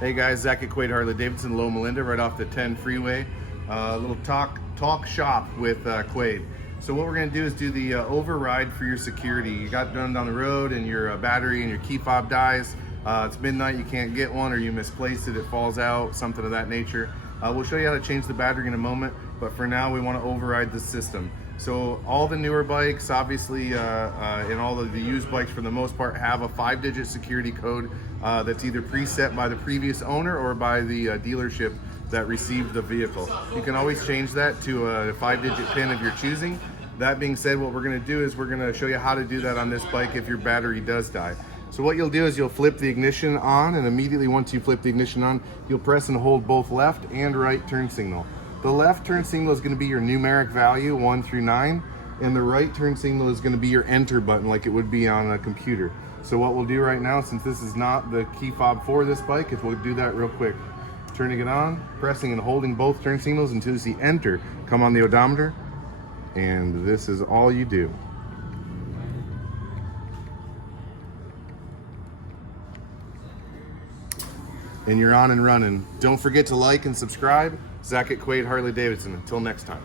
Hey guys, Zach at Quaid Harley-Davidson, Loma Linda, right off the 10 freeway. Little talk shop with Quaid. So what we're gonna do is do the override for your security. You got done down the road and your battery and your key fob dies. It's midnight, you can't get one, or you misplaced it, it falls out, something of that nature. We'll show you how to change the battery in a moment, but for now we want to override the system. So all the newer bikes, obviously, and all of the used bikes for the most part, have a 5-digit security code that's either preset by the previous owner or by the dealership that received the vehicle. You can always change that to a 5-digit pin of your choosing. That being said, what we're going to do is we're going to show you how to do that on this bike if your battery does die. So what you'll do is you'll flip the ignition on, and immediately once you flip the ignition on, you'll press and hold both left and right turn signal. The left turn signal is going to be your numeric value 1 through 9, and the right turn signal is going to be your enter button like it would be on a computer. So what we'll do right now, since this is not the key fob for this bike, is we'll do that real quick. Turning it on, pressing and holding both turn signals until you see enter come on the odometer, and this is all you do. And you're on and running. Don't forget to like and subscribe. Zach at Quaid Harley-Davidson. Until next time.